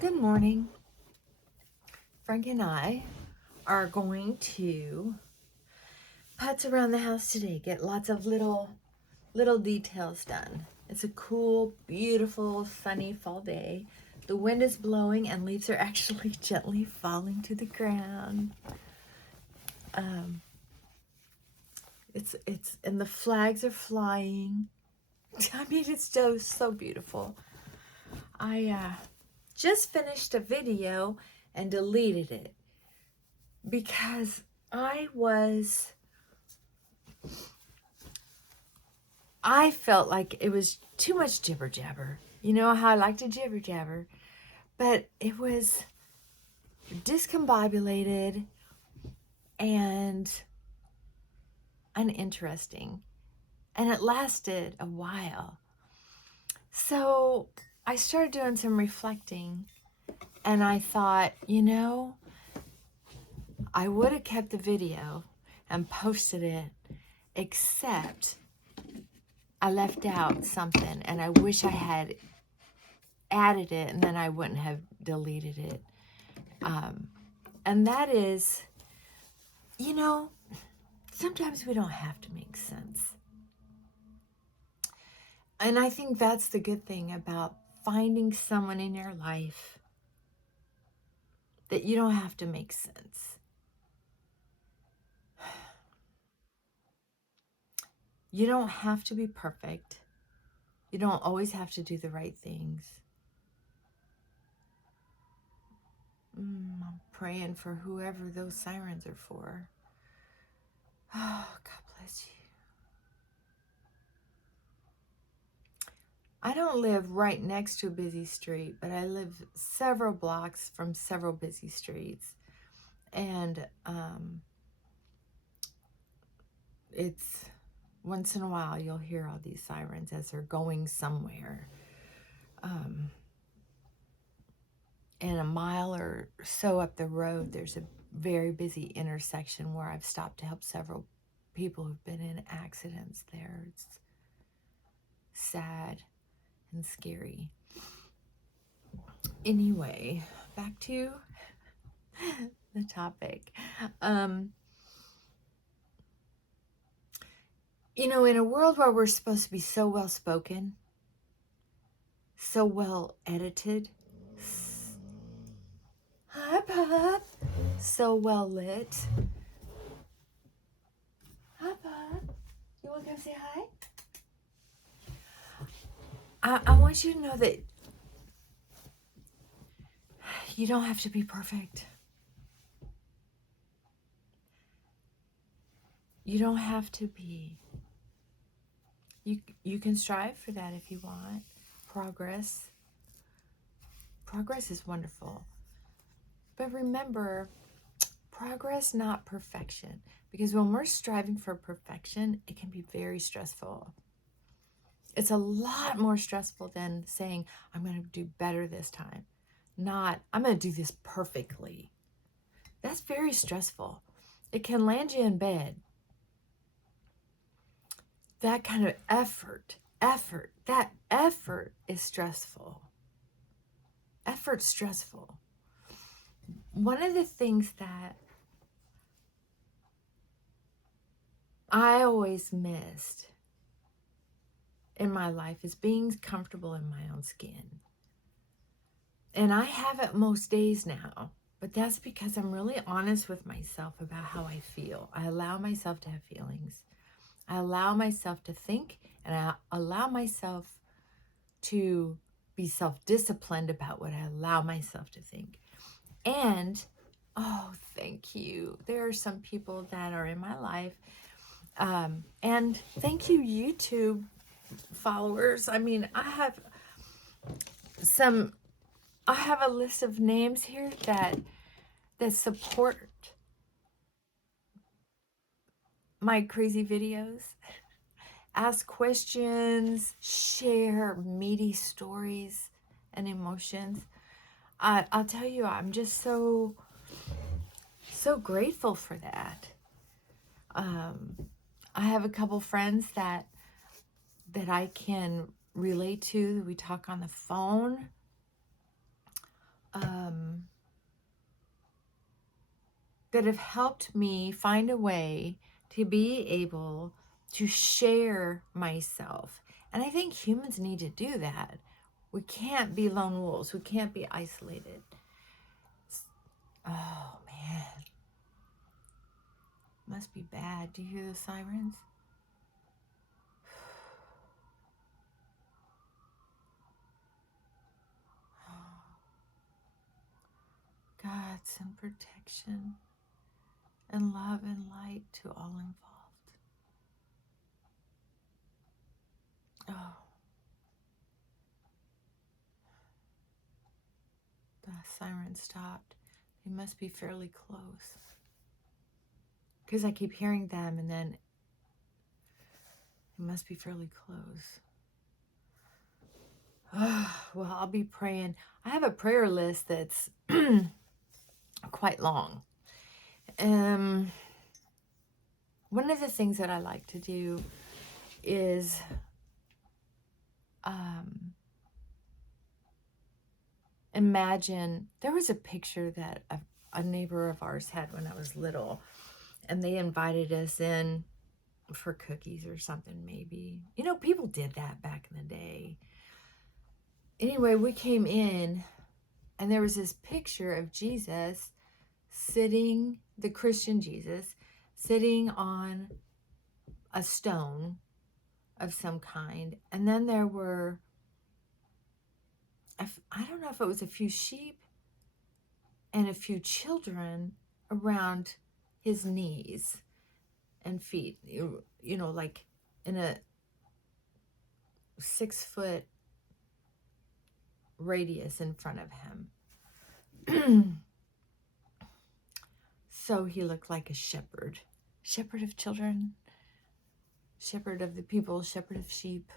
Good morning. Frank and I are going to putz around the house today, get lots of little details done. It's a cool, beautiful, sunny fall day. The wind is blowing and leaves are actually gently falling to the ground. It's and the flags are flying. I mean, it's so beautiful. I just finished a video and deleted it because I felt like it was too much jibber jabber. You know how I like to jibber jabber, but it was discombobulated and uninteresting, and it lasted a while. So I started doing some reflecting, and I thought, I would have kept the video and posted it, except I left out something, and I wish I had added it, and then I wouldn't have deleted it. And that is, sometimes we don't have to make sense. And I think that's the good thing about finding someone in your life, that you don't have to make sense. You don't have to be perfect. You don't always have to do the right things. I'm praying for whoever those sirens are for. Oh, God bless you. I don't live right next to a busy street, but I live several blocks from several busy streets. And it's once in a while you'll hear all these sirens as they're going somewhere. And a mile or so up the road, there's a very busy intersection where I've stopped to help several people who've been in accidents there. It's sad and scary. Anyway, back to the topic. In a world where we're supposed to be so well spoken, so well edited, hi Pop, so well lit. Hi Pop, you want to come say hi? I want you to know that you don't have to be perfect. You don't have to be. You can strive for that if you want. Progress is wonderful. But remember, progress, not perfection. Because when we're striving for perfection, it can be very stressful. It's a lot more stressful than saying, I'm going to do better this time. Not, I'm going to do this perfectly. That's very stressful. It can land you in bed. That kind of effort is stressful. Effort's stressful. One of the things that I always missed in my life is being comfortable in my own skin. And I have it most days now, but that's because I'm really honest with myself about how I feel. I allow myself to have feelings. I allow myself to think, and I allow myself to be self-disciplined about what I allow myself to think. And, oh, thank you. There are some people that are in my life. And thank you, YouTube followers. I mean, I have a list of names here that support my crazy videos, ask questions, share meaty stories and emotions. I'll tell you, I'm just so grateful for that. I have a couple friends that I can relate to. We talk on the phone. that have helped me find a way to be able to share myself. And I think humans need to do that. We can't be lone wolves. We can't be isolated. Oh, man. Must be bad. Do you hear the sirens? God, send protection and love and light to all involved. Oh, the siren stopped. They must be fairly close. Because I keep hearing them, and then it must be fairly close. Well, I'll be praying. I have a prayer list that's quite long. One of the things that I like to do is imagine, there was a picture that a neighbor of ours had when I was little, and they invited us in for cookies or something, maybe. You know, people did that back in the day. Anyway, we came in, and there was this picture of Jesus sitting, the Christian Jesus, sitting on a stone of some kind. And then there were, I don't know if it was a few sheep and a few children around his knees and feet, you know, like in a 6-foot radius in front of him. So he looked like a shepherd of children, shepherd of the people, shepherd of sheep.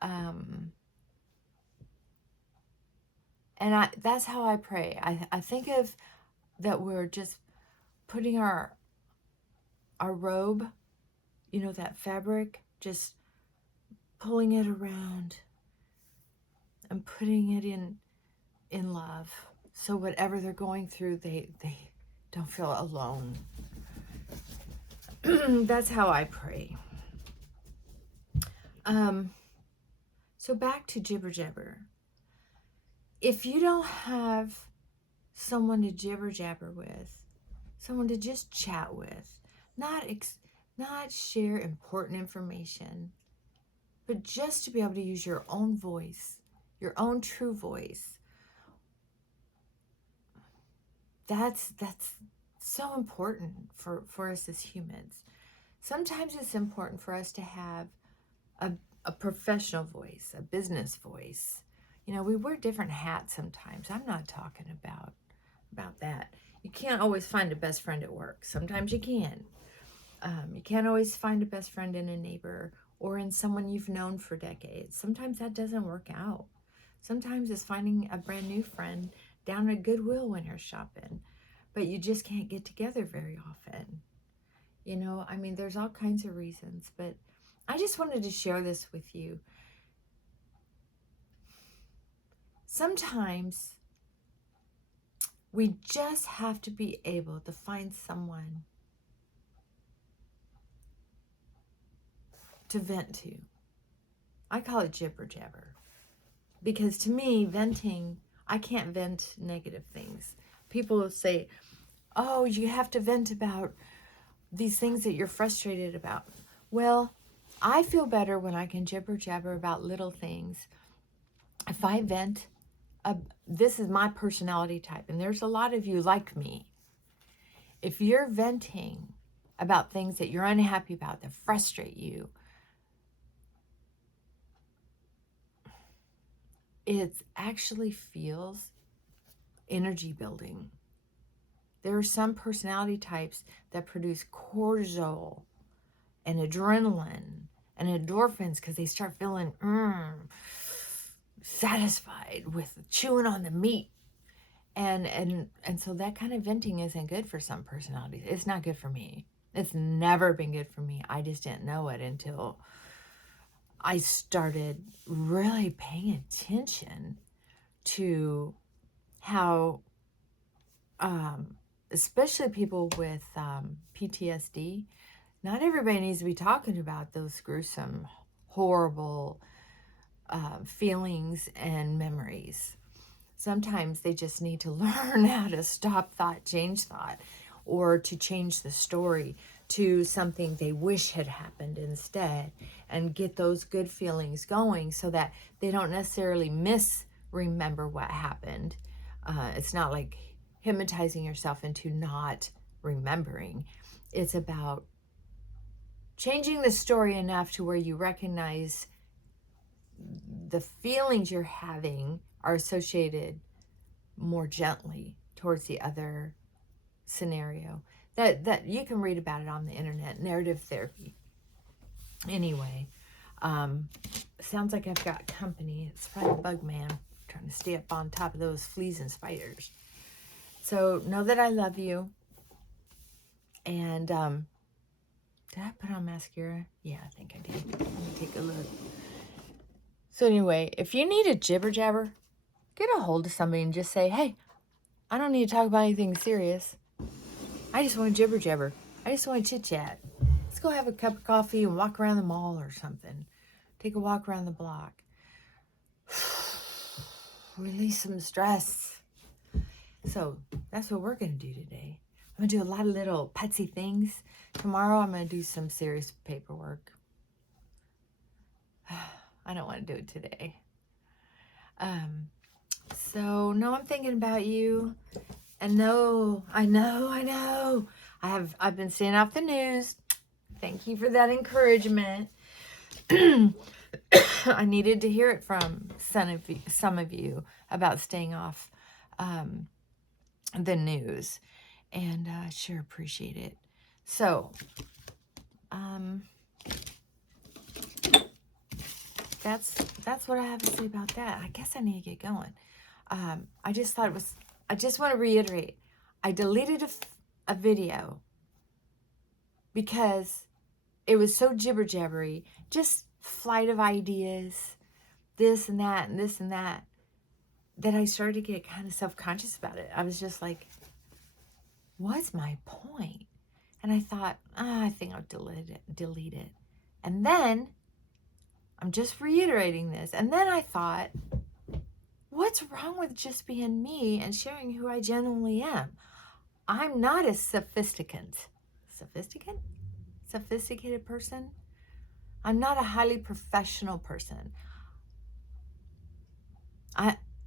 And that's how I pray. I think of that we're just putting our robe, you know, that fabric, just pulling it around and putting it in love. So whatever they're going through, they don't feel alone. That's how I pray. So back to jibber jabber. If you don't have someone to jibber jabber with, someone to just chat with, not share important information, but just to be able to use your own voice, your own true voice, that's so important for us as humans. Sometimes it's important for us to have a professional voice, a business voice. You know, we wear different hats sometimes. I'm not talking about that. You can't always find a best friend at work. Sometimes you can. You can't always find a best friend in a neighbor or in someone you've known for decades. Sometimes that doesn't work out. Sometimes it's finding a brand new friend down at Goodwill when you're shopping, but you just can't get together very often. You know, I mean, there's all kinds of reasons, but I just wanted to share this with you. Sometimes we just have to be able to find someone to vent to. I call it jibber jabber, because to me, venting, I can't vent negative things. People will say, oh, you have to vent about these things that you're frustrated about. Well, I feel better when I can jibber jabber about little things. If I vent, this is my personality type, and there's a lot of you like me. If you're venting about things that you're unhappy about, that frustrate you, it actually feels energy building. There are some personality types that produce cortisol and adrenaline and endorphins because they start feeling satisfied with chewing on the meat. And so that kind of venting isn't good for some personalities. It's not good for me. It's never been good for me. I just didn't know it until I started really paying attention to how, especially people with PTSD, not everybody needs to be talking about those gruesome, horrible feelings and memories. Sometimes they just need to learn how to stop thought, change thought, or to change the story to something they wish had happened instead, and get those good feelings going so that they don't necessarily misremember what happened. It's not like hypnotizing yourself into not remembering. It's about changing the story enough to where you recognize the feelings you're having are associated more gently towards the other scenario. That you can read about it on the internet, narrative therapy. Anyway, sounds like I've got company. It's probably the bug man trying to stay up on top of those fleas and spiders. So know that I love you. And did I put on mascara? Yeah, I think I did. Let me take a look. So anyway, if you need a jibber jabber, get a hold of somebody and just say, hey, I don't need to talk about anything serious. I just want to jibber jabber. I just want to chit chat. Let's go have a cup of coffee and walk around the mall or something. Take a walk around the block. Release some stress. So that's what we're going to do today. I'm going to do a lot of little putsy things. Tomorrow I'm going to do some serious paperwork. I don't want to do it today. So no, I'm thinking about you. And no, I know. I've been staying off the news. Thank you for that encouragement. I needed to hear it from some of you about staying off the news, and I sure appreciate it. So, that's what I have to say about that. I guess I need to get going. I just want to reiterate, I deleted a video because it was so jibber-jabbery, just flight of ideas, this and that and this and that, that I started to get kind of self-conscious about it. I was just like, what's my point? And I thought, I think I'll delete it. And then, I'm just reiterating this, and then I thought, what's wrong with just being me and sharing who I genuinely am? I'm not a sophisticated person. I'm not a highly professional person.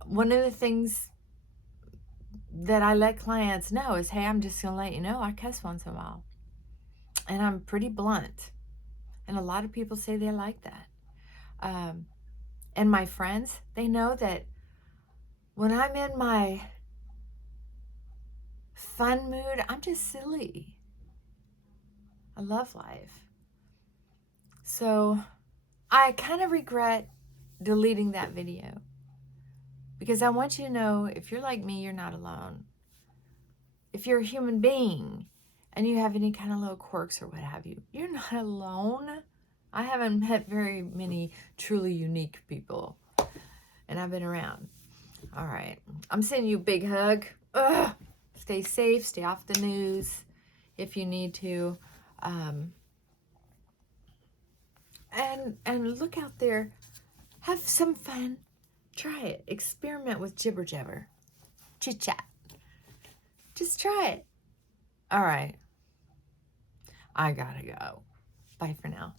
One of the things that I let clients know is, hey, I'm just going to let you know I cuss once in a while. And I'm pretty blunt. And a lot of people say they like that. And my friends, they know that when I'm in my fun mood, I'm just silly. I love life. So I kind of regret deleting that video, because I want you to know, if you're like me, you're not alone. If you're a human being and you have any kind of little quirks or what have you, you're not alone. I haven't met very many truly unique people, and I've been around. All right. I'm sending you a big hug. Ugh. Stay safe. Stay off the news if you need to. And look out there. Have some fun. Try it. Experiment with jibber jabber. Chit chat. Just try it. All right. I gotta go. Bye for now.